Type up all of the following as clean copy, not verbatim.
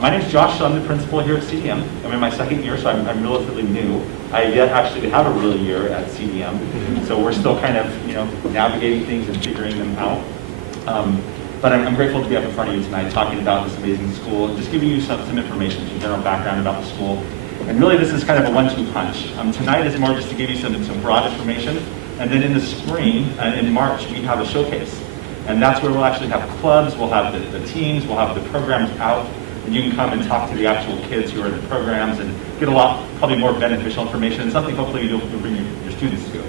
My name is Josh. I'm the principal here at CdM. I'm in my second year, so I'm relatively new. I yet actually have a real year at CdM, so we're still kind of navigating things and figuring them out. But I'm grateful to be up in front of you tonight talking about this amazing school and just giving you some information, some general background about the school. And really this is kind of a 1-2 punch. Tonight is more just to give you some broad information. And then in the spring, in March, we have a showcase. And that's where we'll actually have clubs, we'll have the teams, we'll have the programs out. And you can come and talk to the actual kids who are in the programs and get a lot, probably more beneficial information and something hopefully you'll bring your students to.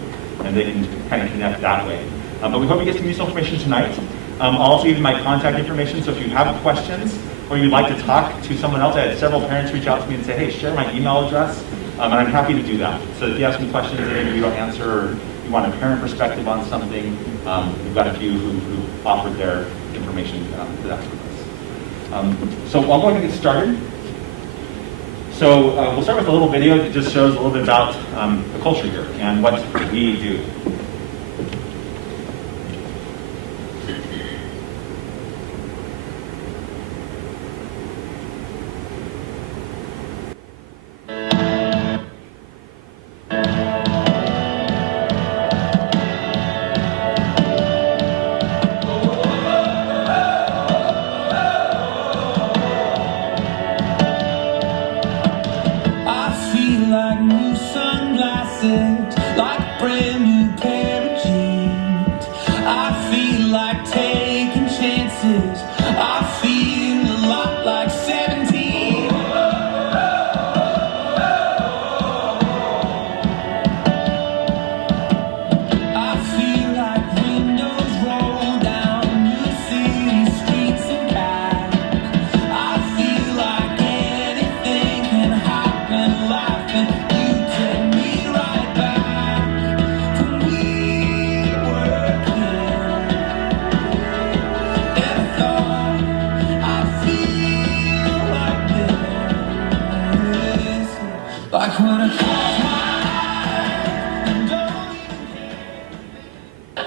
And they can kind of connect that way. But we hope you get some useful information tonight. I'll also give you my contact information, so if you have questions or you'd like to talk to someone else, I had several parents reach out to me and say, hey, share my email address, and I'm happy to do that. So if you have some questions that maybe you don't answer or you want a parent perspective on something, we've got a few who offered their information to that purpose. So I'll go ahead and get started. So we'll start with a little video that just shows a little bit about the culture here and what we do.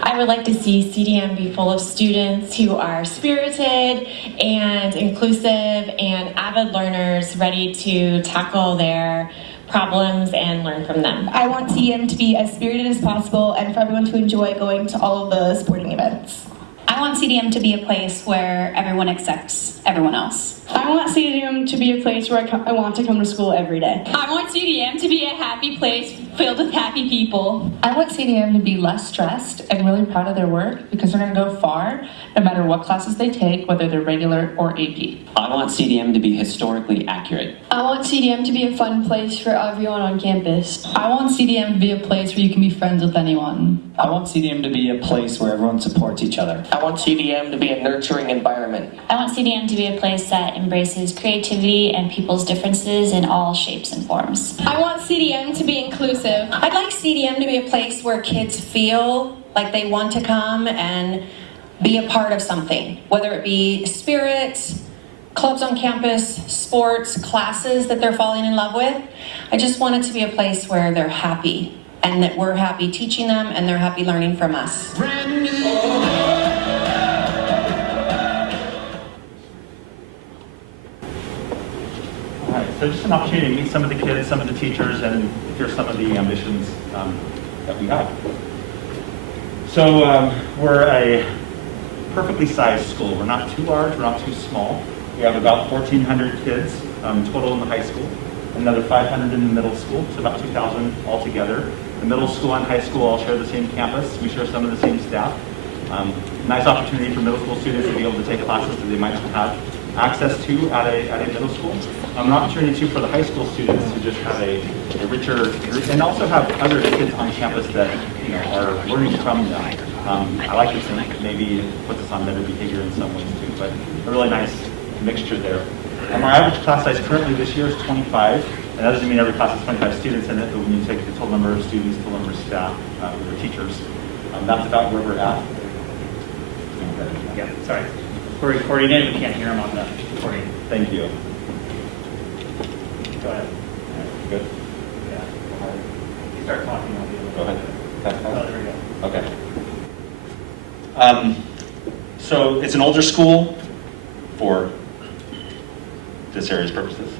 I would like to see CdM be full of students who are spirited and inclusive and avid learners ready to tackle their problems and learn from them. I want CdM to be as spirited as possible and for everyone to enjoy going to all of the sporting events. I want CdM to be a place where everyone accepts everyone else. I want CdM to be a place where I want to come to school every day. I want CdM to be a happy place filled with happy people. I want CdM to be less stressed and really proud of their work because they're going to go far no matter what classes they take, whether they're regular or AP. I want CdM to be historically accurate. I want CdM to be a fun place for everyone on campus. I want CdM to be a place where you can be friends with anyone. I want CdM to be a place where everyone supports each other. I want CdM to be a nurturing environment. I want CdM to be a place that embraces creativity and people's differences in all shapes and forms. I want CdM to be inclusive. I'd like CdM to be a place where kids feel like they want to come and be a part of something, whether it be spirit, clubs on campus, sports, classes that they're falling in love with. I just want it to be a place where they're happy and that we're happy teaching them and they're happy learning from us. Brand new. All right, so just an opportunity to meet some of the kids, some of the teachers, and hear some of the ambitions that we have. So we're a perfectly sized school. We're not too large, we're not too small. We have about 1,400 kids total in the high school, another 500 in the middle school, so about 2,000 altogether. The middle school and high school all share the same campus. We share some of the same staff. Nice opportunity for middle school students to be able to take classes that they might not have access to at a middle school. An opportunity too for the high school students who just have a richer group and also have other kids on campus that are learning from them. I like to think maybe it puts us on better behavior in some ways too, but a really nice mixture there. Our average class size currently this year is 25, and that doesn't mean every class has 25 students in it, but when you take the total number of students, total number of staff, or teachers, that's about where we're at. Yeah, sorry. We're recording it, we can't hear them on the recording. Thank you. Go ahead. Good? Yeah. You start talking, I'll be able to... Go ahead. Oh, there we go. Okay. So it's an older school for this area's purposes.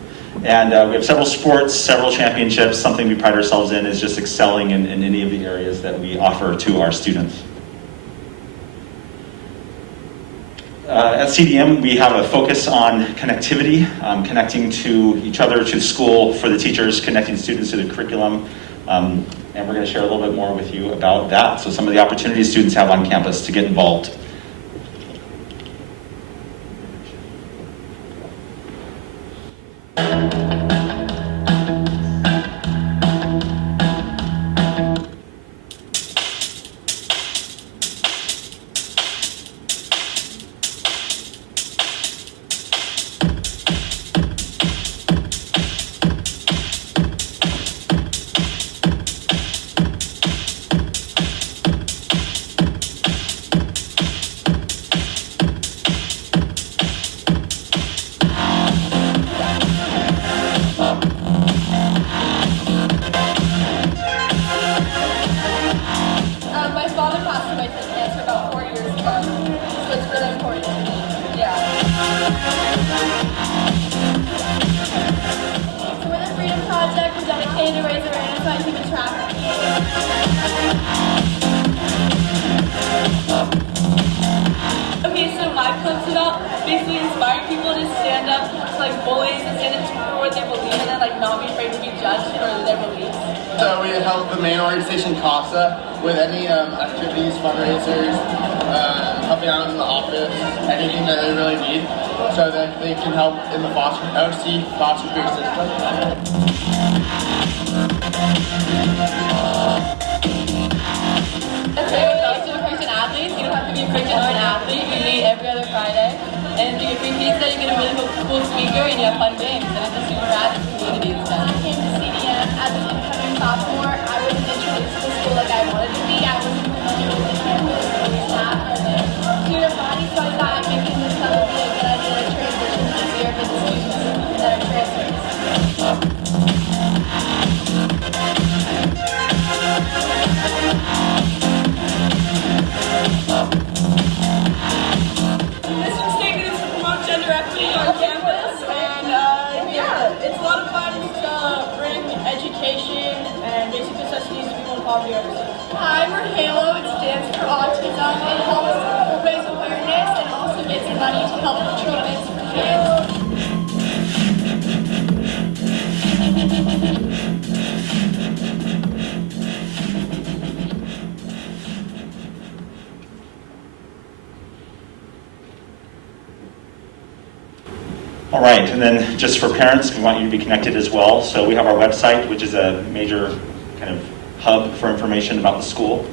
And we have several sports, several championships. Something we pride ourselves in is just excelling in any of the areas that we offer to our students. At CdM, we have a focus on connectivity, connecting to each other, to the school, for the teachers, connecting students to the curriculum. And we're going to share a little bit more with you about that. So some of the opportunities students have on campus to get involved. with any activities, fundraisers, helping out in the office, anything that they really need, so that they can help in the OC foster care system. Christian athletes. You don't have to be a Christian or an athlete. We meet every other Friday. And if you get free pizza, you get a really cool speaker and you have fun games. And it's a super rad community. So. I came to CdM as an incoming sophomore. I wasn't introduced to the school like I wanted to be. I wasn't familiar with the campus or the staff or the student body, so I thought making this summer would be a good idea to transition easier for the students that are transferring. Mission statement is to promote gender equity on campus, and it's a lot of fun to bring education and basic necessities to people in poverty overseas. Hi, we're Halo. It stands for autism. It helps raise awareness and also gives money to help treatments for kids. All right, and then just for parents, we want you to be connected as well. So we have our website, which is a major kind of hub for information about the school.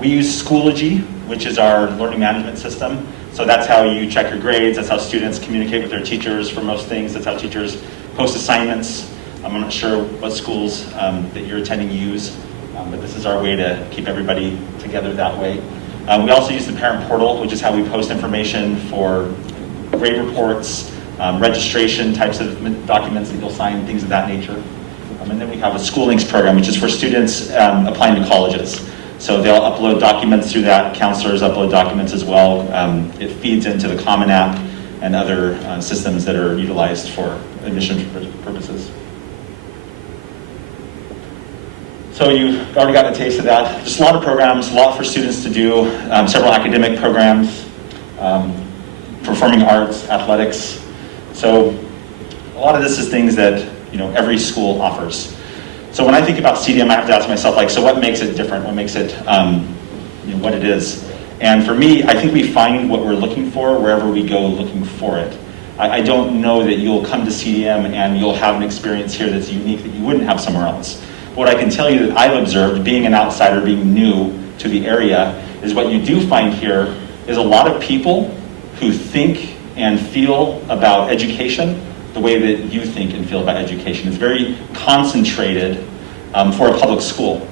We use Schoology, which is our learning management system. So that's how you check your grades. That's how students communicate with their teachers for most things. That's how teachers post assignments. I'm not sure what schools that you're attending use, but this is our way to keep everybody together that way. We also use the parent portal, which is how we post information for grade reports, registration types of documents that you'll sign, things of that nature. And then we have a School Links program, which is for students applying to colleges. So they'll upload documents through that. Counselors upload documents as well. It feeds into the Common App and other systems that are utilized for admission purposes. So you've already gotten a taste of that. Just a lot of programs, a lot for students to do, several academic programs, performing arts, athletics. So a lot of this is things that every school offers. So when I think about CdM, I have to ask myself, so what makes it different? What makes it what it is? And for me, I think we find what we're looking for wherever we go looking for it. I don't know that you'll come to CdM and you'll have an experience here that's unique that you wouldn't have somewhere else. What I can tell you that I've observed, being an outsider, being new to the area, is what you do find here is a lot of people who think and feel about education the way that you think and feel about education. It's very concentrated for a public school.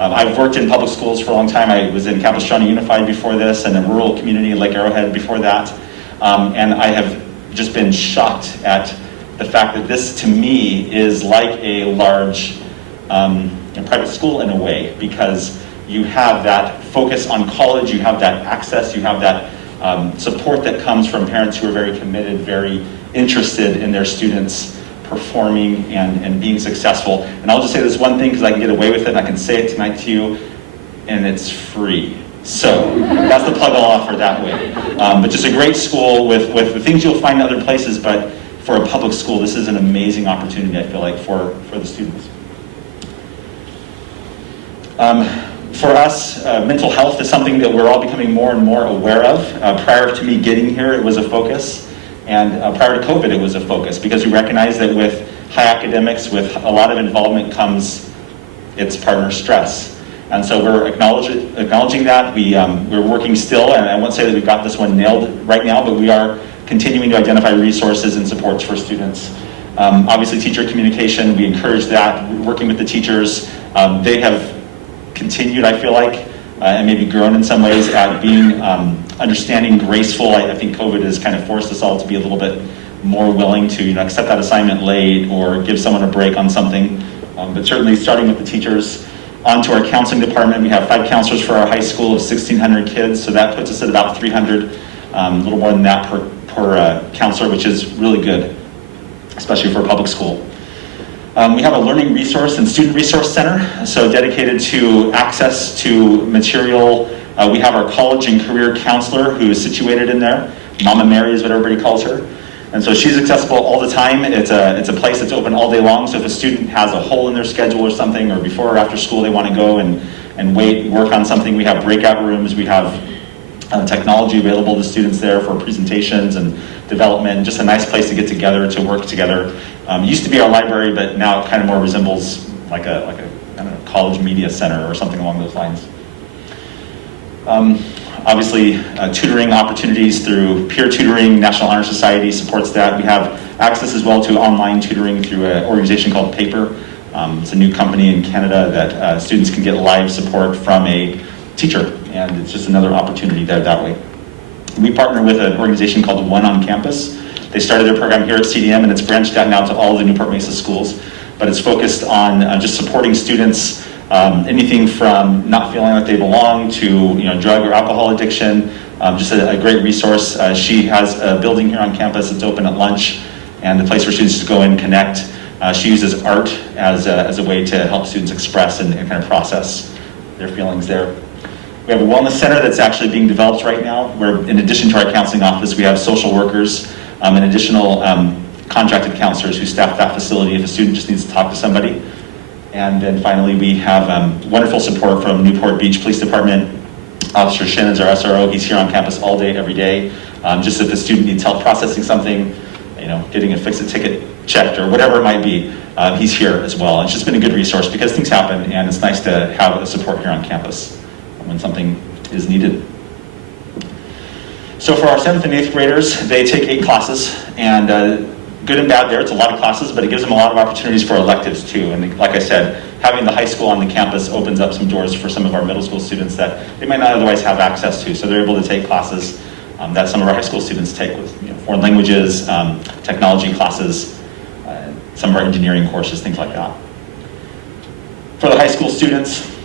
I've worked in public schools for a long time. I was in Capistrano Unified before this and a rural community in Lake Arrowhead before that. And I have just been shocked at the fact that this, to me, is like a large private school in a way, because you have that focus on college, you have that access, you have that support that comes from parents who are very committed, very interested in their students performing and being successful. And I'll just say this one thing because I can get away with it and I can say it tonight to you, and it's free. So that's the plug I'll offer that way. But just a great school with the things you'll find in other places, but for a public school, this is an amazing opportunity, I feel like, for the students. For us, mental health is something that we're all becoming more and more aware of. Prior to me getting here, it was a focus. And prior to COVID, it was a focus because we recognize that with high academics, with a lot of involvement comes its partner stress. And so we're acknowledging that. We're working still, and I won't say that we've got this one nailed right now, but we are continuing to identify resources and supports for students. Obviously, teacher communication, we encourage that. We're working with the teachers. They have continued, I feel like, and maybe grown in some ways at being understanding, graceful. I think COVID has kind of forced us all to be a little bit more willing to accept that assignment late or give someone a break on something. But certainly starting with the teachers, onto our counseling department. We have 5 counselors for our high school of 1,600 kids, so that puts us at about 300, a little more than that per counselor, which is really good, especially for a public school. We have a learning resource and student resource center, so dedicated to access to material. We have our college and career counselor who is situated in there. Mama Mary is what everybody calls her. And so she's accessible all the time. It's a place that's open all day long, so if a student has a hole in their schedule or something, or before or after school they want to go and work on something, we have breakout rooms, we have technology available to students there for presentations and development, just a nice place to get together, to work together. It used to be our library, but now it kind of more resembles like a I don't know, college media center or something along those lines. Obviously, tutoring opportunities through peer tutoring. National Honor Society supports that. We have access as well to online tutoring through an organization called Paper. It's a new company in Canada that students can get live support from a teacher, and it's just another opportunity there that way. We partner with an organization called One on Campus. They started their program here at CdM, and it's branched out now to all of the Newport Mesa schools, but it's focused on just supporting students. Anything from not feeling like they belong to drug or alcohol addiction, just a great resource. She has a building here on campus that's open at lunch and a place for students to go and connect. She uses art as a way to help students express and kind of process their feelings there. We have a wellness center that's actually being developed right now, where in addition to our counseling office, we have social workers and additional contracted counselors who staff that facility if a student just needs to talk to somebody. And then finally, we have wonderful support from Newport Beach Police Department. Officer Shin is our SRO. He's here on campus all day, every day. Just if the student needs help processing something, getting a fix-it ticket checked or whatever it might be, he's here as well. It's just been a good resource because things happen, and it's nice to have the support here on campus when something is needed. So for our 7th and 8th graders, they take 8 classes, and good and bad there. It's a lot of classes, but it gives them a lot of opportunities for electives too. And like I said, having the high school on the campus opens up some doors for some of our middle school students that they might not otherwise have access to. So they're able to take classes that some of our high school students take with foreign languages, technology classes, some of our engineering courses, things like that. For the high school students,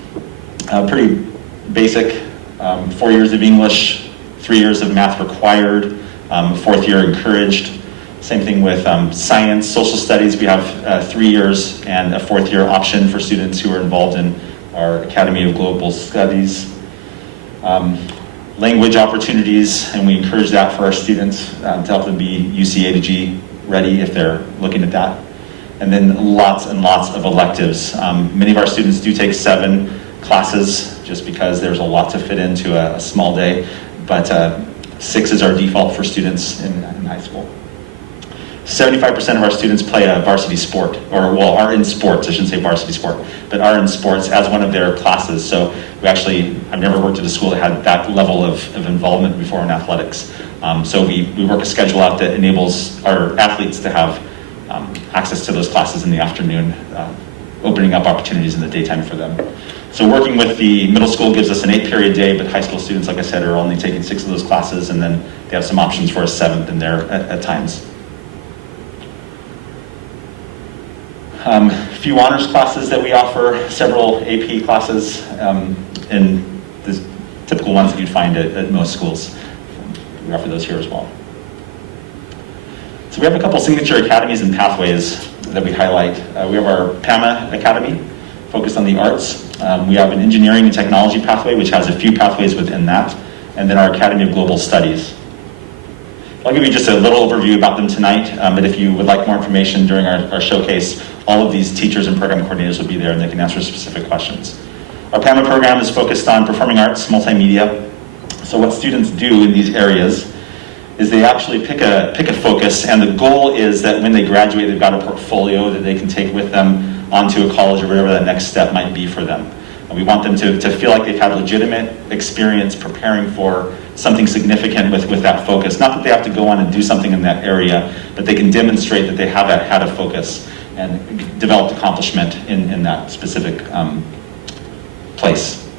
pretty basic, 4 years of English, 3 years of math required, 4th year encouraged. Same thing with science, social studies. We have 3 years and a 4th year option for students who are involved in our Academy of Global Studies. Language opportunities, and we encourage that for our students to help them be UC A to G ready if they're looking at that. And then lots and lots of electives. Many of our students do take 7 classes just because there's a lot to fit into a small day, but 6 is our default for students in high school. 75% of our students play a varsity sport, are in sports, I shouldn't say varsity sport, but are in sports as one of their classes. So I've never worked at a school that had that level of involvement before in athletics. So we work a schedule out that enables our athletes to have access to those classes in the afternoon, opening up opportunities in the daytime for them. So working with the middle school gives us an 8-period day, but high school students, like I said, are only taking 6 of those classes, and then they have some options for a 7th in there at times. A few honors classes that we offer, several AP classes, and the typical ones that you'd find at most schools. We offer those here as well. So we have a couple signature academies and pathways that we highlight. We have our PAMA Academy, focused on the arts. We have an engineering and technology pathway, which has a few pathways within that, and then our Academy of Global Studies. I'll give you just a little overview about them tonight, but if you would like more information during our showcase, all of these teachers and program coordinators will be there and they can answer specific questions. Our PAMA program is focused on performing arts, multimedia. So what students do in these areas is they actually pick a focus, and the goal is that when they graduate, they've got a portfolio that they can take with them onto a college or whatever that next step might be for them. And we want them to feel like they've had legitimate experience preparing for something significant with that focus. Not that they have to go on and do something in that area, but they can demonstrate that they have had a focus and developed accomplishment in that specific place.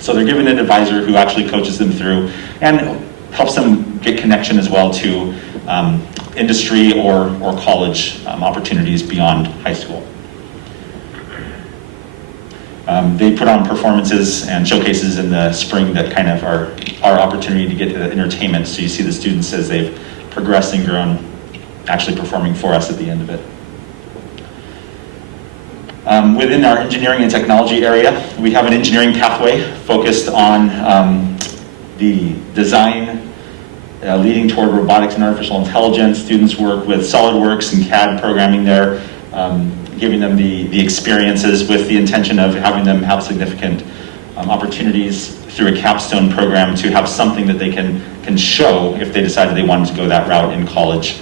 So they're given an advisor who actually coaches them through and helps them get connection as well to industry or college opportunities beyond high school. They put on performances and showcases in the spring that kind of are our opportunity to get to the entertainment. So you see the students as they've progressed and grown, actually performing for us at the end of it. Within our engineering and technology area, we have an engineering pathway focused on the design leading toward robotics and artificial intelligence. Students work with SolidWorks and CAD programming there, giving them the experiences with the intention of having them have significant opportunities through a capstone program to have something that they can show if they decided they wanted to go that route in college.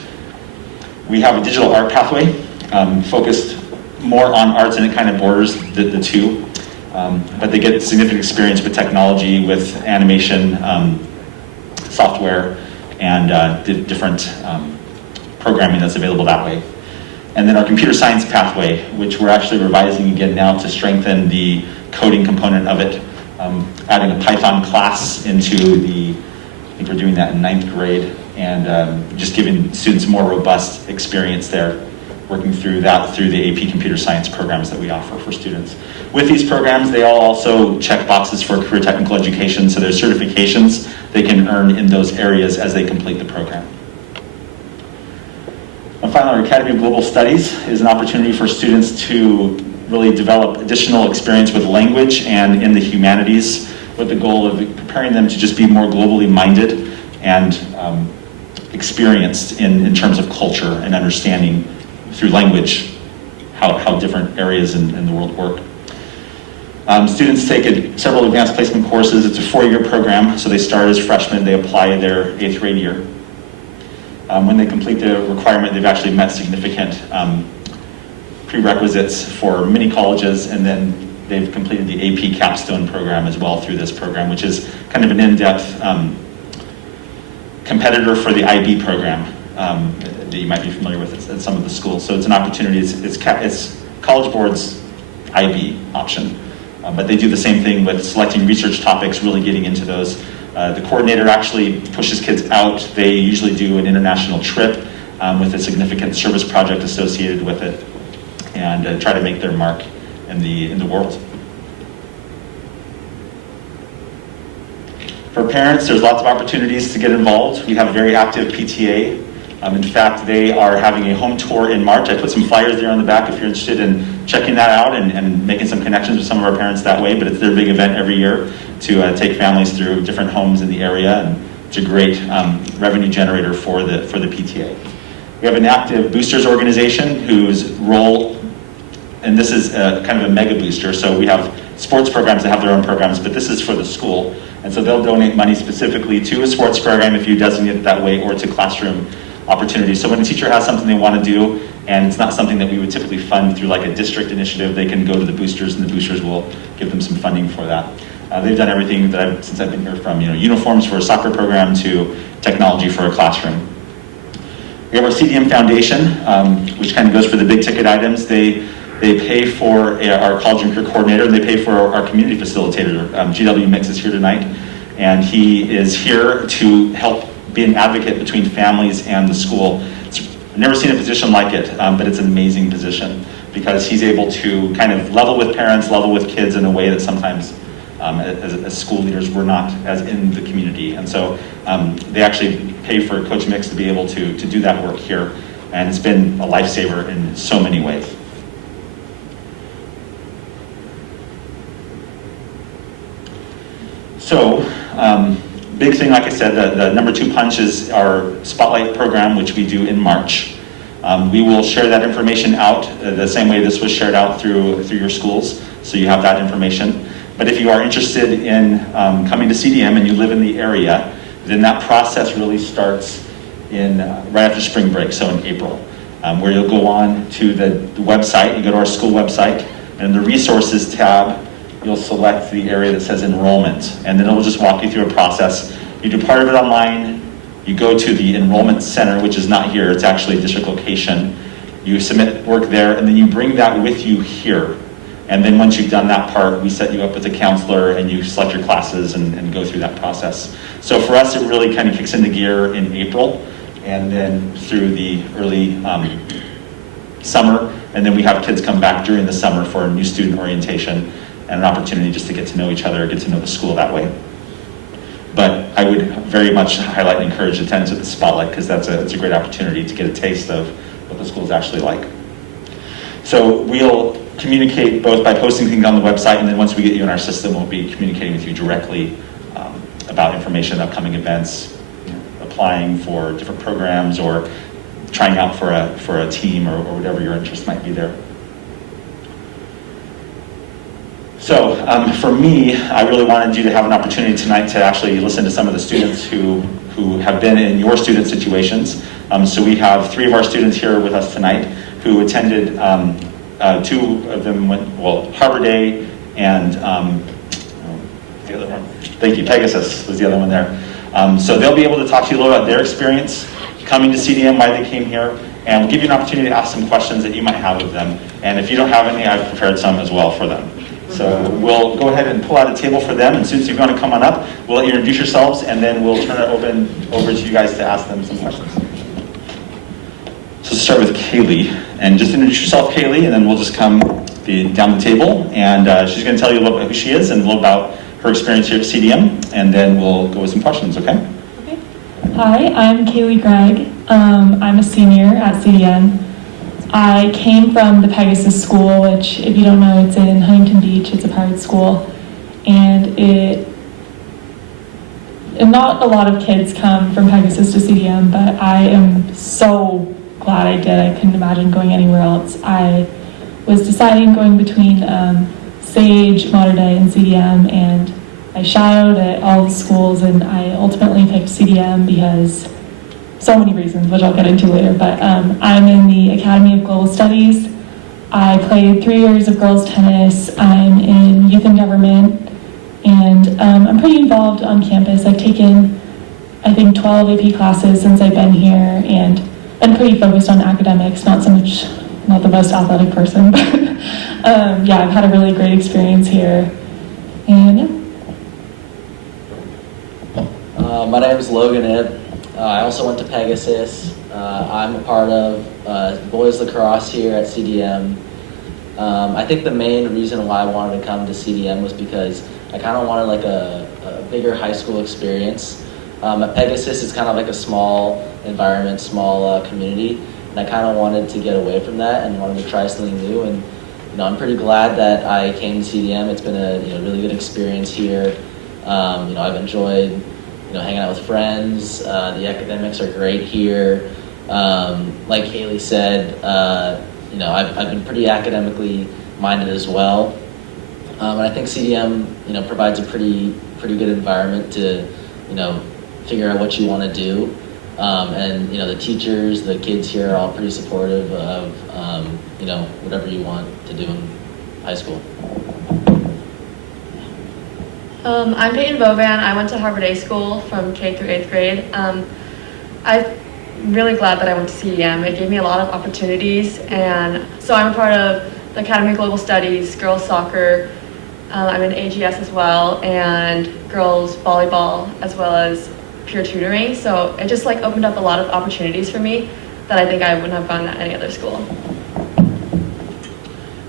We have a digital art pathway focused more on arts, and it kind of borders the two. But they get significant experience with technology, with animation, software, and different programming that's available that way. And then our computer science pathway, which we're actually revising again now to strengthen the coding component of it, adding a Python class into I think we're doing that in 9th grade, and just giving students more robust experience there, working through that through the AP computer science programs that we offer for students. With these programs, they all also check boxes for career technical education, so there's certifications they can earn in those areas as they complete the program. And finally, our Academy of Global Studies is an opportunity for students to really develop additional experience with language and in the humanities, with the goal of preparing them to just be more globally minded and experienced in terms of culture and understanding through language how different areas in the world work. Students take several advanced placement courses. It's a 4-year program, so they start as freshmen, they apply their 8th grade year. When they complete the requirement, they've actually met significant prerequisites for many colleges, and then they've completed the AP capstone program as well through this program, which is kind of an in-depth competitor for the IB program that you might be familiar with at some of the schools. So it's an opportunity, it's College Board's IB option. But they do the same thing with selecting research topics, really getting into those. The coordinator actually pushes kids out. They usually do an international trip with a significant service project associated with it, and try to make their mark in the world. For parents, there's lots of opportunities to get involved. We have a very active PTA. In fact, they are having a home tour in March. I put some flyers there on the back if you're interested in checking that out and making some connections with some of our parents that way. But it's their big event every year to take families through different homes in the area, and it's a great revenue generator for the PTA. We have an active boosters organization whose role, and this is kind of a mega booster, so we have sports programs that have their own programs, but this is for the school. And so they'll donate money specifically to a sports program if you designate it that way, or to classroom opportunities. So when a teacher has something they want to do, and it's not something that we would typically fund through like a district initiative, they can go to the boosters, and the boosters will give them some funding for that. They've done everything that since I've been here, from uniforms for a soccer program to technology for a classroom. We have our CdM Foundation, which kind of goes for the big ticket items. They pay for our college and career coordinator, and they pay for our community facilitator. GW Mix is here tonight, and he is here to help be an advocate between families and the school. I've never seen a position like it, but it's an amazing position because he's able to kind of level with parents, level with kids in a way that sometimes as school leaders we're not as in the community. And so they actually pay for Coach Mix to be able to do that work here. and it's been a lifesaver in so many ways. So, big thing, like I said, the number 2 punch is our Spotlight program, which we do in March. We will share that information out the same way this was shared out through your schools, so you have that information. But if you are interested in coming to CDM and you live in the area, then that process really starts in right after spring break, so in April, where you'll go on to the website, you go to our school website, and in the resources tab, you'll select the area that says enrollment, and then it'll just walk you through a process. You do part of it online, you go to the enrollment center, which is not here, it's actually a district location. You submit work there, and then you bring that with you here. And then once you've done that part, we set you up with a counselor, and you select your classes and go through that process. So for us, it really kind of kicks into gear in April, and then through the early summer, and then we have kids come back during the summer for a new student orientation and an opportunity just to get to know each other, get to know the school that way. But I would very much highlight and encourage attendance at the Spotlight, because it's a great opportunity to get a taste of what the school is actually like. So we'll communicate both by posting things on the website, and then once we get you in our system, we'll be communicating with you directly about information, upcoming events, applying for different programs, or trying out for a team, or whatever your interest might be there. So for me, I really wanted you to have an opportunity tonight to actually listen to some of the students who have been in your student situations. So we have 3 of our students here with us tonight who attended, 2 of them went, Harbor Day and the other one, thank you, Pegasus was the other one there. So they'll be able to talk to you a little about their experience coming to CDM, why they came here, and we'll give you an opportunity to ask some questions that you might have of them. And if you don't have any, I've prepared some as well for them. So we'll go ahead and pull out a table for them, and since you're going to come on up, we'll let you introduce yourselves, and then we'll turn it over to you guys to ask them some questions. So let's start with Kaylee, and just introduce yourself, Kaylee, and then we'll just come down the table, and she's going to tell you a little about who she is and a little about her experience here at CDM, and then we'll go with some questions, okay? Okay. Hi, I'm Kaylee Gregg. I'm a senior at CDM. I came from the Pegasus School, which, if you don't know, it's in Huntington Beach. It's a private school, and not a lot of kids come from Pegasus to CDM, but I am so glad I did. I couldn't imagine going anywhere else. I was deciding going between Sage, Mater Dei, and CDM, and I shadowed at all the schools, and I ultimately picked CDM because so many reasons, which I'll get into later, but I'm in the Academy of Global Studies. I played 3 years of girls tennis. I'm in youth and government, and I'm pretty involved on campus. I've taken, I think, 12 AP classes since I've been here, and been pretty focused on academics, not the most athletic person, but yeah, I've had a really great experience here, and yeah. My name is Logan Ebb. I also went to Pegasus. I'm a part of boys lacrosse here at CDM. I think the main reason why I wanted to come to CDM was because I kind of wanted like a bigger high school experience. At Pegasus, it's kind of like a small environment, small community, and I kind of wanted to get away from that and wanted to try something new. And I'm pretty glad that I came to CDM. It's been a really good experience here. I've enjoyed hanging out with friends. The academics are great here. Like Kaylee said, I've been pretty academically minded as well. And I think CDM, provides a pretty good environment to, figure out what you want to do. And the teachers, the kids here are all pretty supportive of, whatever you want to do in high school. I'm Peyton Bovan. I went to Harbor Day School from K through 8th grade. I'm really glad that I went to CDM. It gave me a lot of opportunities, and so I'm a part of the Academy of Global Studies, girls soccer. I'm in AGS as well, and girls volleyball, as well as peer tutoring. So it just opened up a lot of opportunities for me that I think I wouldn't have gotten at any other school.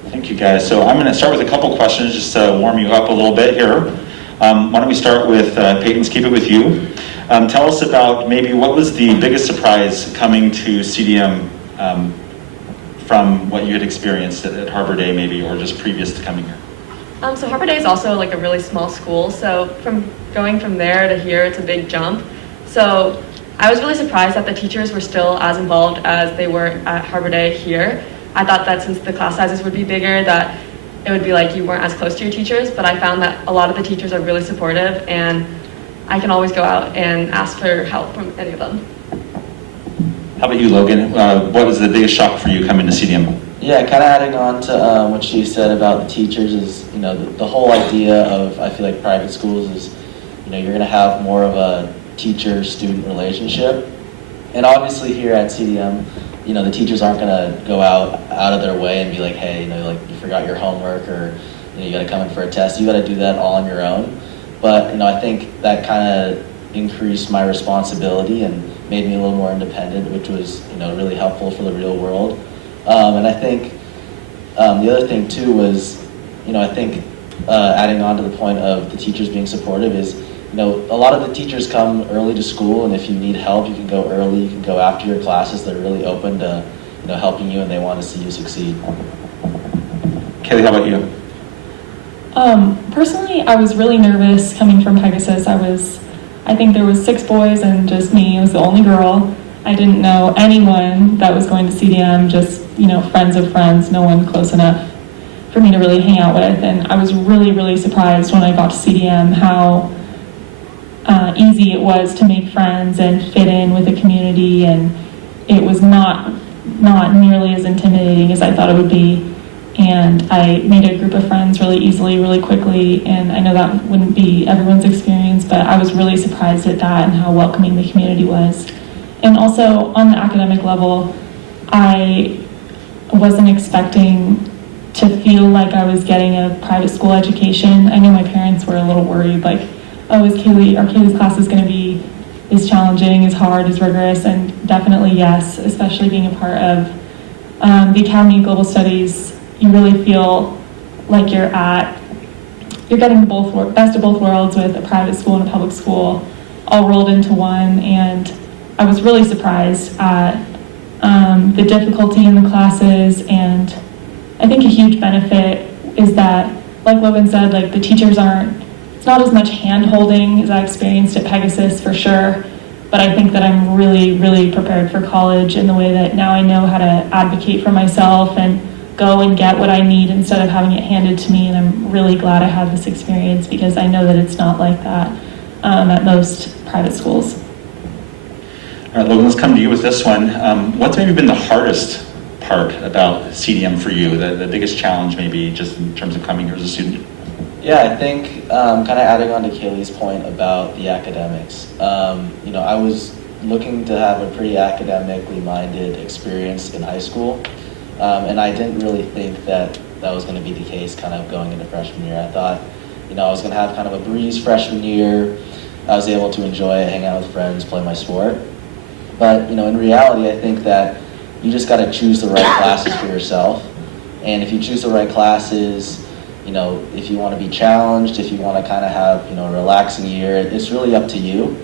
Thank you, guys. So I'm going to start with a couple questions just to warm you up a little bit here. Why don't we start with Peyton, let's keep it with you. Tell us about maybe what was the biggest surprise coming to CDM from what you had experienced at Harbor Day maybe, or just previous to coming here? So Harbor Day is also like a really small school, so from going from there to here, it's a big jump. So I was really surprised that the teachers were still as involved as they were at Harbor Day here. I thought that since the class sizes would be bigger, that it would be like you weren't as close to your teachers, but I found that a lot of the teachers are really supportive, and I can always go out and ask for help from any of them. How about you, Logan? What was the biggest shock for you coming to CDM? Yeah, kind of adding on to what she said about the teachers is, the whole idea of, I feel like private schools is, you're going to have more of a teacher-student relationship. And obviously here at CDM, the teachers aren't going to go out of their way and be like, hey, like you forgot your homework, or you got to come in for a test. You got to do that all on your own. But I think that kind of increased my responsibility and made me a little more independent, which was really helpful for the real world. And I think the other thing too was, I think adding on to the point of the teachers being supportive is, a lot of the teachers come early to school, and if you need help, you can go early, you can go after your classes. They're really open to helping you, and they want to see you succeed. Kelly, how about you? Personally, I was really nervous coming from Pegasus. I think there was 6 boys and just me. I was the only girl. I didn't know anyone that was going to CDM, just, friends of friends, no one close enough for me to really hang out with. And I was really, really surprised when I got to CDM how easy it was to make friends and fit in with the community, and it was not nearly as intimidating as I thought it would be. And I made a group of friends really easily, really quickly, and I know that wouldn't be everyone's experience, but I was really surprised at that and how welcoming the community was. And also, on the academic level, I wasn't expecting to feel like I was getting a private school education. I know my parents were a little worried, like, oh, Kaylee's class is going to be as challenging, as hard, as rigorous, and definitely yes, especially being a part of the Academy of Global Studies. You really feel like you're getting the best of both worlds with a private school and a public school all rolled into one. And I was really surprised at the difficulty in the classes. And I think a huge benefit is that, like Logan said, like the teachers it's not as much hand-holding as I experienced at Pegasus for sure. But I think that I'm really, really prepared for college in the way that now I know how to advocate for myself and go and get what I need instead of having it handed to me. And I'm really glad I had this experience, because I know that it's not like that at most private schools. All right, Logan, let's come to you with this one. What's maybe been the hardest part about CDM for you, the biggest challenge maybe just in terms of coming here as a student? Yeah, I think kind of adding on to Kaylee's point about the academics, I was looking to have a pretty academically minded experience in high school. And I didn't really think that was going to be the case kind of going into freshman year. I thought, I was going to have kind of a breeze freshman year. I was able to enjoy it, hang out with friends, play my sport. But, in reality, I think that you just got to choose the right classes for yourself. And if you choose the right classes, if you want to be challenged, if you want to kind of have, a relaxing year, it's really up to you.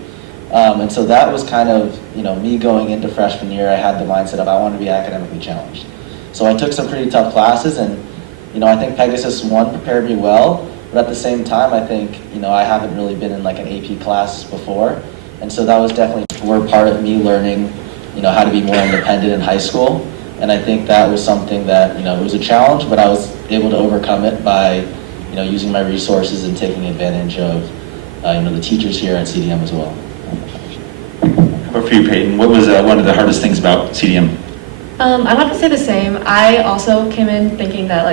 And so that was kind of, me going into freshman year. I had the mindset of I want to be academically challenged. So I took some pretty tough classes, and I think Pegasus 1 prepared me well, but at the same time I think I haven't really been in like an AP class before, and so that was definitely part of me learning how to be more independent in high school. And I think that was something that it was a challenge, but I was able to overcome it by using my resources and taking advantage of the teachers here at CDM as well. How about for you, Peyton? What was one of the hardest things about CDM? I'd have to say the same. I also came in thinking that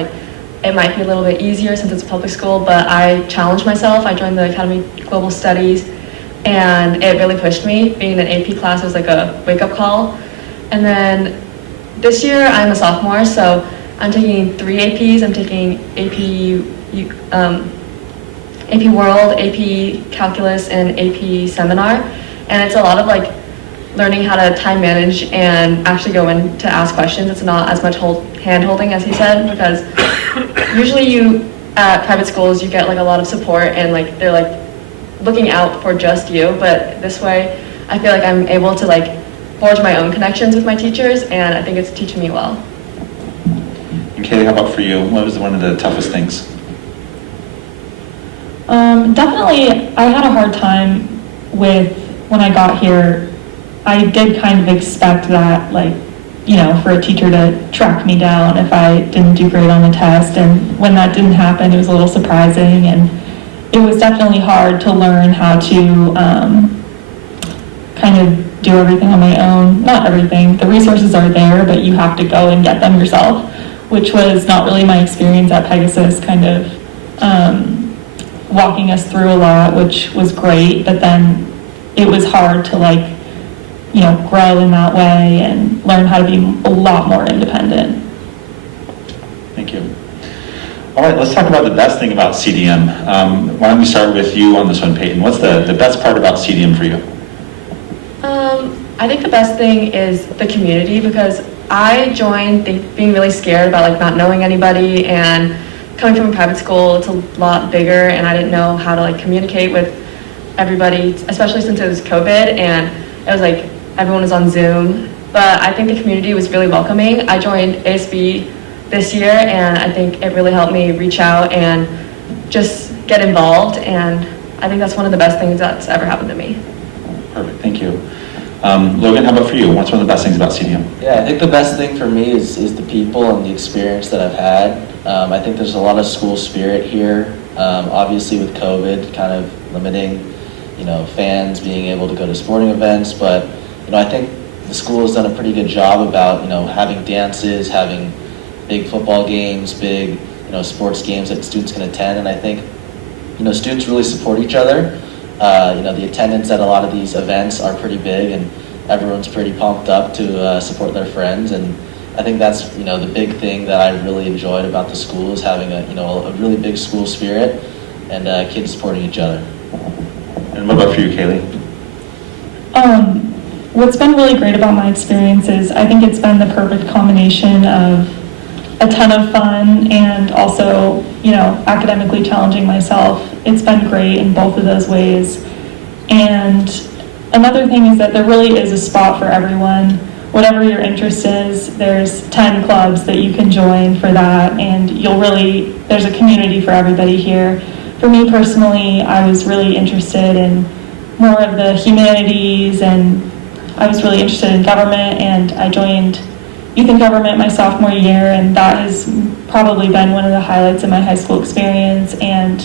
it might be a little bit easier since it's a public school, but I challenged myself. I joined the Academy of Global Studies, and it really pushed me. Being in an AP class was like a wake-up call. And then this year I'm a sophomore, so I'm taking 3 APs. I'm taking AP World, AP Calculus, and AP Seminar, and it's a lot of learning how to time manage and actually go in to ask questions. It's not as much hand-holding as he said, because usually you at private schools you get a lot of support and they're looking out for just you, but this way I feel like I'm able to forge my own connections with my teachers, and I think it's teaching me well. And Kaylee, how about for you? What was one of the toughest things? Definitely, I had a hard time with when I got here. I did kind of expect that, like, you know, for a teacher to track me down if I didn't do great on the test. And when that didn't happen, it was a little surprising. And it was definitely hard to learn how to kind of do everything on my own. Not everything. The resources are there, but you have to go and get them yourself, which was not really my experience at Pegasus, kind of walking us through a lot, which was great. But then it was hard to, like, you know, grow in that way and learn how to be a lot more independent. Thank you. All right, let's talk about the best thing about CDM. Why don't we start with you on this one, Peyton? What's the best part about CDM for you? I think the best thing is the community, because I joined being really scared about, like, not knowing anybody, and coming from a private school, it's a lot bigger, and I didn't know how to, like, communicate with everybody, especially since it was COVID, and it was like everyone was on Zoom. But I think the community was really welcoming. I joined ASB this year, and I think it really helped me reach out and just get involved, and I think that's one of the best things that's ever happened to me. Perfect, thank you. Logan, how about for you? What's one of the best things about CDM? Yeah, I think the best thing for me is the people and the experience that I've had. I think there's a lot of school spirit here. Obviously with COVID kind of limiting, you know, fans being able to go to sporting events, but, you know, I think the school has done a pretty good job about, you know, having dances, having big football games, big, you know, sports games that students can attend, and I think, you know, students really support each other. You know, the attendance at a lot of these events are pretty big, and everyone's pretty pumped up to support their friends, and I think that's, you know, the big thing that I really enjoyed about the school is having a, you know, a really big school spirit and kids supporting each other. And what about for you, Kaylee? What's been really great about my experience is I think it's been the perfect combination of a ton of fun and also, you know, academically challenging myself. It's been great in both of those ways. And another thing is that there really is a spot for everyone. Whatever your interest is, there's 10 clubs that you can join for that, and there's a community for everybody here. For me personally, I was really interested in more of the humanities, and I was really interested in government, and I joined youth in government my sophomore year, and that has probably been one of the highlights of my high school experience. And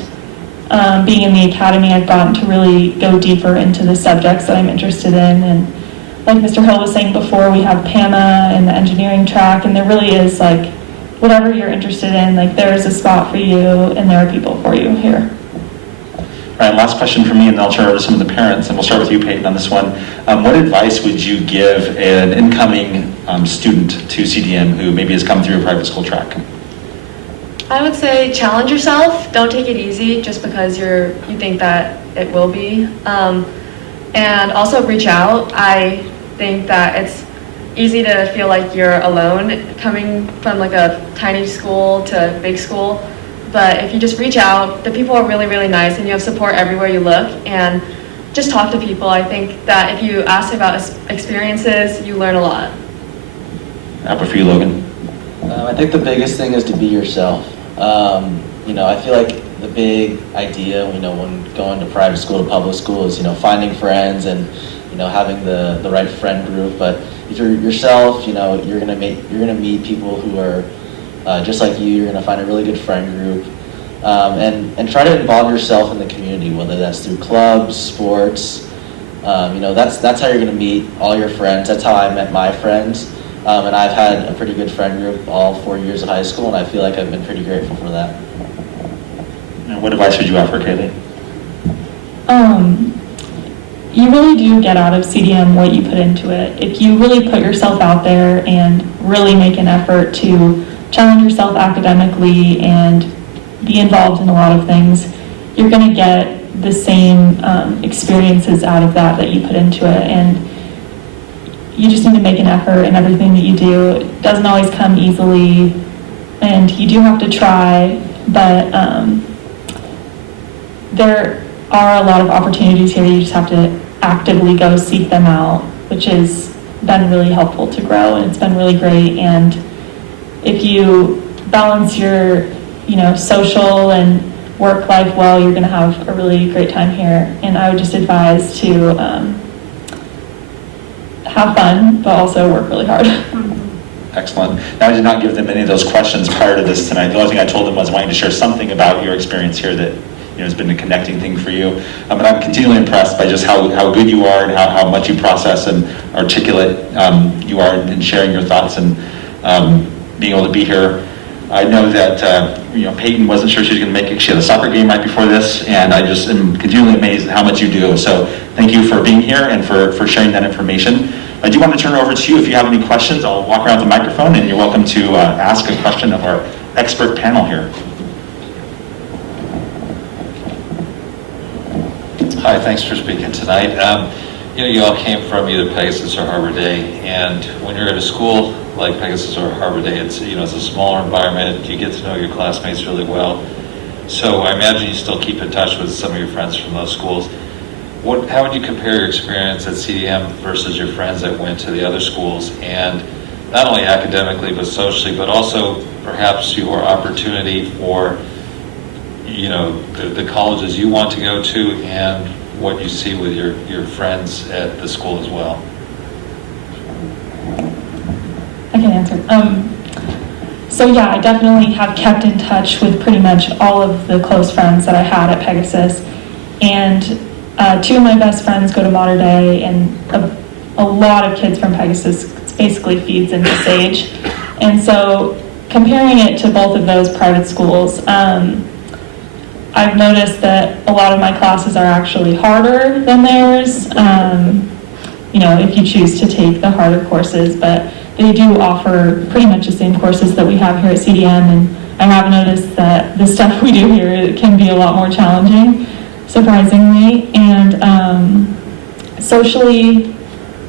being in the academy, I've gotten to really go deeper into the subjects that I'm interested in. And like Mr. Hill was saying before, we have PAMA and the engineering track, and there really is, like, whatever you're interested in, like, there is a spot for you, and there are people for you here. All right, last question for me, and then I'll turn it over to some of the parents, and we'll start with you, Peyton, on this one. What advice would you give an incoming student to CDM who maybe has come through a private school track? I would say challenge yourself. Don't take it easy just because you think that it will be. And also reach out. I think that it's easy to feel like you're alone coming from, like, a tiny school to big school. But if you just reach out, the people are really, really nice, and you have support everywhere you look, and just talk to people. I think that if you ask about experiences, you learn a lot. How about for you, Logan? I think the biggest thing is to be yourself. You know, I feel like the big idea, you know, when going to private school to public school is, you know, finding friends and, you know, having the right friend group. But if you're yourself, you know, you're gonna meet people who are just like you. You're gonna find a really good friend group, and try to involve yourself in the community, whether that's through clubs, sports. You know, that's how you're gonna meet all your friends. That's how I met my friends. And I've had a pretty good friend group all 4 years of high school, and I feel like I've been pretty grateful for that. And what advice would you offer, Kaylee? You really do get out of CDM what you put into it. If you really put yourself out there and really make an effort to challenge yourself academically and be involved in a lot of things, you're going to get the same experiences out of that you put into it. And you just need to make an effort in everything that you do. It doesn't always come easily, and you do have to try, but there are a lot of opportunities here. You just have to actively go seek them out, which is been really helpful to grow, and it's been really great. And if you balance your, social and work life well, you're going to have a really great time here. And I would just advise to have fun, but also work really hard. Excellent. Now, I did not give them any of those questions prior to this tonight. The only thing I told them was I want you to share something about your experience here that has been a connecting thing for you. But I'm continually impressed by just how good you are and how much you process and articulate you are in sharing your thoughts and being able to be here. I know that Peyton wasn't sure she was going to make it. She had a soccer game right before this, and I just am continually amazed at how much you do. So thank you for being here and for sharing that information. I do want to turn it over to you. If you have any questions, I'll walk around the microphone, and you're welcome to ask a question of our expert panel here. Hi, thanks for speaking tonight. You all came from either Pegasus or Harbor Day, and when you're at a school like Pegasus or Harbor Day, it's it's a smaller environment. You get to know your classmates really well. So I imagine you still keep in touch with some of your friends from those schools. How would you compare your experience at CdM versus your friends that went to the other schools, and not only academically but socially, but also perhaps your opportunity for the colleges you want to go to and what you see with your friends at the school as well? I can answer. So yeah, I definitely have kept in touch with pretty much all of the close friends that I had at Pegasus, and two of my best friends go to Mater Day, and a lot of kids from Pegasus basically feeds into Sage. And so comparing it to both of those private schools, I've noticed that a lot of my classes are actually harder than theirs, if you choose to take the harder courses, but they do offer pretty much the same courses that we have here at CdM, and I have noticed that the stuff we do here can be a lot more challenging, surprisingly. And socially,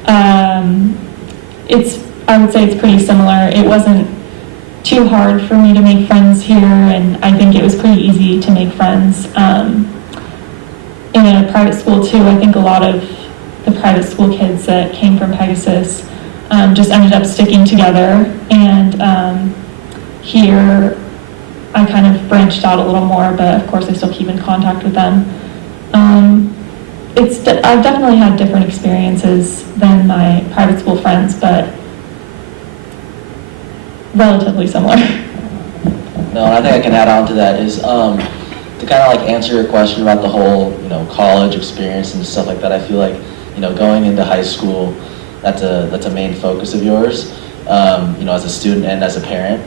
I would say it's pretty similar. It wasn't too hard for me to make friends here, and I think it was pretty easy to make friends in a private school too. I think a lot of the private school kids that came from Pegasus just ended up sticking together, and here I kind of branched out a little more, but of course I still keep in contact with them. I've definitely had different experiences than my private school friends, but relatively similar. No, I think I can add on to that is to kind of answer your question about the whole college experience and stuff like that. I feel like going into high school, that's a main focus of yours, as a student and as a parent.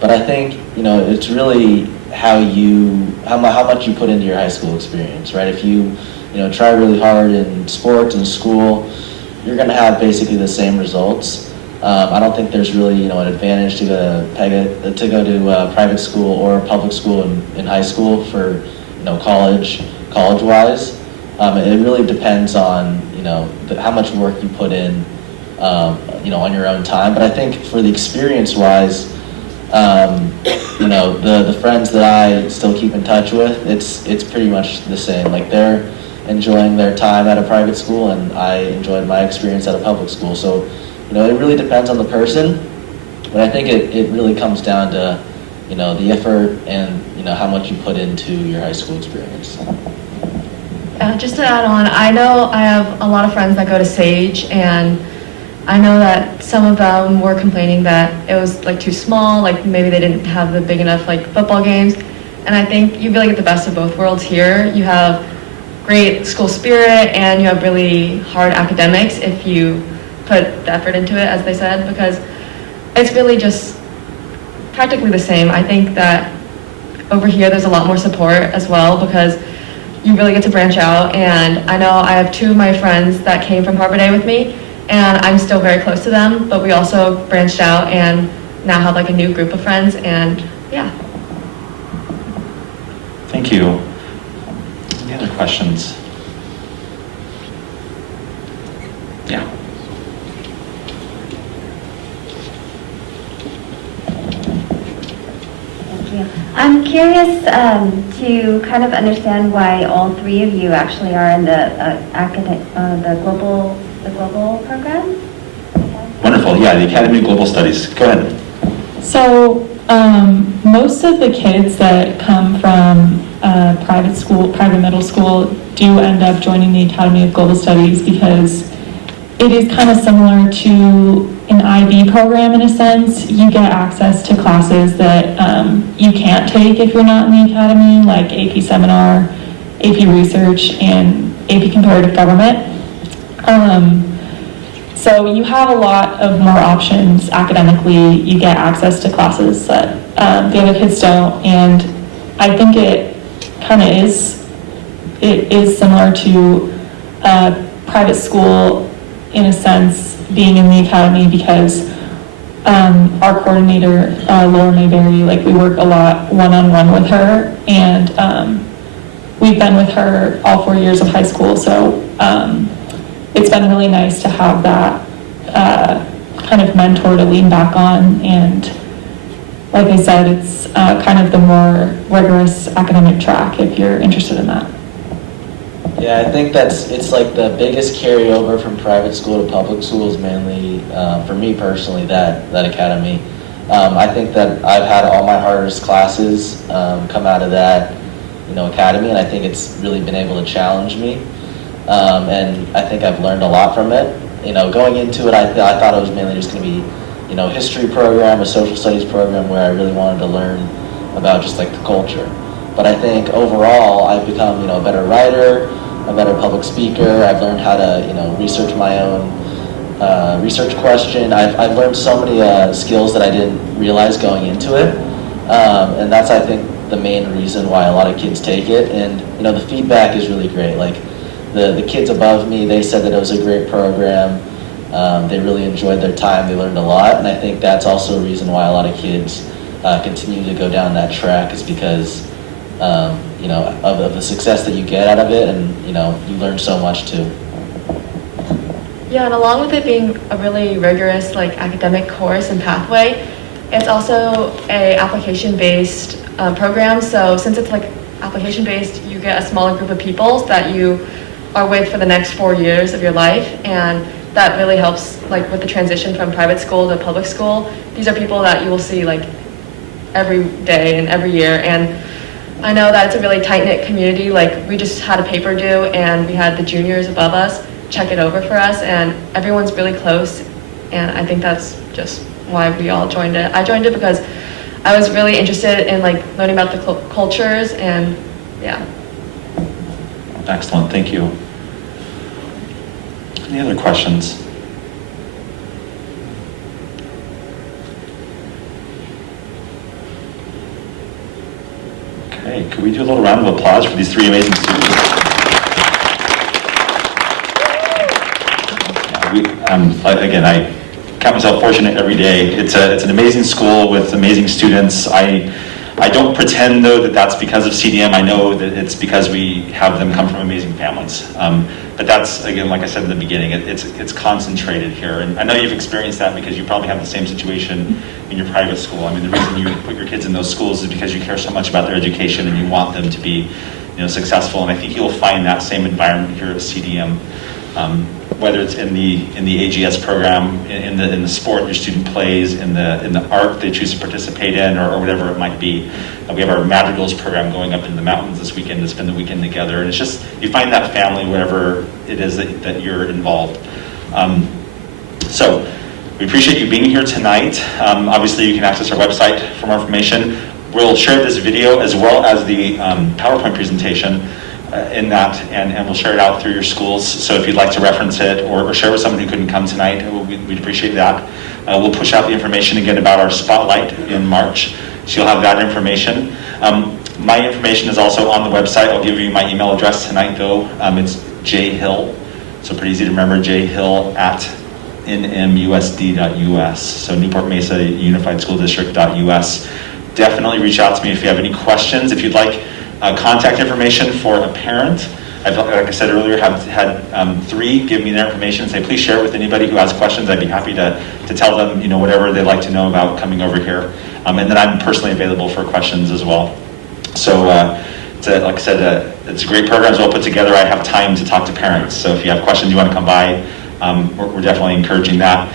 But I think it's really how much you put into your high school experience, right? If you try really hard in sports and school, you're going to have basically the same results. I don't think there's really an advantage to go to private school or public school in high school for college-wise. It really depends on how much work you put in on your own time. But I think for the experience-wise, the friends that I still keep in touch with, it's pretty much the same. They're enjoying their time at a private school, and I enjoyed my experience at a public school. So it really depends on the person, but I think it really comes down to the effort and how much you put into your high school experience. Just to add on, I know I have a lot of friends that go to Sage, and I know that some of them were complaining that it was too small, maybe they didn't have the big enough football games. And I think you really get the best of both worlds here. You have great school spirit, and you have really hard academics if you put the effort into it, as they said, because it's really just practically the same. I think that over here there's a lot more support as well, because you really get to branch out. And I know I have two of my friends that came from Harbor Day with me, and I'm still very close to them, but we also branched out and now have a new group of friends, and yeah. Thank you. Any other questions? Yeah. I'm curious to kind of understand why all three of you actually are in the global program. Wonderful. Yeah, the Academy of Global Studies. Go ahead. So most of the kids that come from private middle school do end up joining the Academy of Global Studies because it is kind of similar to an IB program in a sense. You get access to classes that you can't take if you're not in the academy, like AP Seminar, AP Research, and AP Comparative Government. So you have a lot of more options academically. You get access to classes that the other kids don't, and I think it kind of is similar to private school in a sense, being in the academy, because our coordinator, Laura Mayberry, like we work a lot one-on-one with her, and we've been with her all 4 years of high school, so it's been really nice to have that kind of mentor to lean back on. And like I said, it's kind of the more rigorous academic track if you're interested in that. Yeah, I think it's like the biggest carryover from private school to public school is mainly, for me personally, that academy. I think that I've had all my hardest classes come out of that, academy, and I think it's really been able to challenge me. And I think I've learned a lot from it. Going into it, I thought it was mainly just going to be, a history program, a social studies program where I really wanted to learn about just like the culture. But I think overall, I've become, a better writer, a better public speaker. I've learned how to, research my own research question. I've learned so many skills that I didn't realize going into it. And that's, I think, the main reason why a lot of kids take it. And, the feedback is really great. Like, the kids above me, they said that it was a great program. They really enjoyed their time. They learned a lot. And I think that's also a reason why a lot of kids continue to go down that track, is because of the success that you get out of it, and you learn so much too. Yeah, and along with it being a really rigorous academic course and pathway, it's also a application-based program. So since it's application-based, you get a smaller group of people that you are with for the next 4 years of your life, and that really helps with the transition from private school to public school. These are people that you will see every day and every year, and I know that it's a really tight-knit community. We just had a paper due, and we had the juniors above us check it over for us, and everyone's really close, and I think that's just why we all joined it. I joined it because I was really interested in learning about the cultures, and yeah. Excellent, thank you. Any other questions? Okay, could we do a little round of applause for these three amazing students? Again, I count myself fortunate every day. It's an amazing school with amazing students. I don't pretend, though, that that's because of CdM. I know that it's because we have them come from amazing families. But that's, again, like I said in the beginning, it's concentrated here. And I know you've experienced that because you probably have the same situation in your private school. I mean, the reason you put your kids in those schools is because you care so much about their education and you want them to be, successful. And I think you'll find that same environment here at CdM. Whether it's in the AGS program, in the sport your student plays, in the art they choose to participate in, or whatever it might be. We have our Madrigals program going up in the mountains this weekend to spend the weekend together, and it's just, you find that family wherever it is that you're involved. So we appreciate you being here tonight. Obviously you can access our website for more information. We'll share this video as well as the PowerPoint presentation in that, and we'll share it out through your schools. So if you'd like to reference it or share with someone who couldn't come tonight, we'd appreciate that. We'll push out the information again about our spotlight in March, so you'll have that information. My information is also on the website. I'll give you my email address tonight, though. It's jhill, so pretty easy to remember, jhill@nmusd.us. So Newport Mesa Unified School District.us. Definitely reach out to me if you have any questions. If you'd like contact information for a parent, like I said earlier, have had 3 give me their information and say, please share it with anybody who has questions. I'd be happy to tell them, whatever they'd like to know about coming over here. And then I'm personally available for questions as well. So, like I said, it's a great program well put together. I have time to talk to parents. So if you have questions you want to come by, we're definitely encouraging that.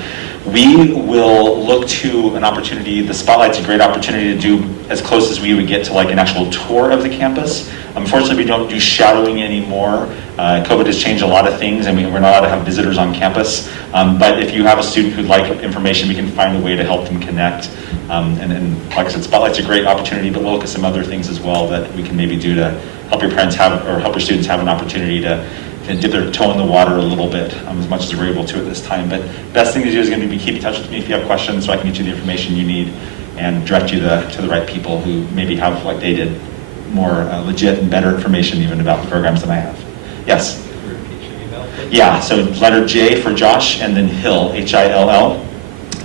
We will look to an opportunity, the Spotlight's a great opportunity to do as close as we would get to like an actual tour of the campus. Unfortunately, we don't do shadowing anymore. COVID has changed a lot of things, and we're not allowed to have visitors on campus. But if you have a student who'd like information, we can find a way to help them connect. And like I said, Spotlight's a great opportunity, but we'll look at some other things as well that we can maybe do to help your parents have, or help your students have an opportunity to dip their toe in the water a little bit, as much as we're able to at this time. But best thing to do is going to be keep in touch with me if you have questions, so I can get you the information you need and direct you to the right people who maybe have, like they did, more legit and better information even about the programs than I have. Yes? Yeah, so letter J for Josh, and then Hill, Hill,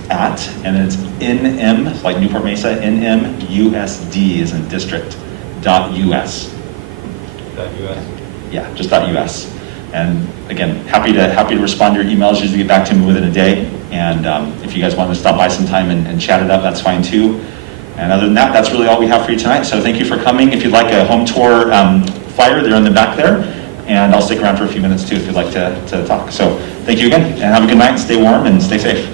at, and then it's NM, like Newport Mesa, NMUSD is in district, .us. .us? Yeah, just .us. And again, happy to respond to your emails. Usually get back to me within a day. And if you guys want to stop by sometime and chat it up, that's fine too. And other than that, that's really all we have for you tonight. So thank you for coming. If you'd like a home tour flyer, they're in the back there. And I'll stick around for a few minutes too if you'd like to talk. So thank you again, and have a good night. Stay warm and stay safe.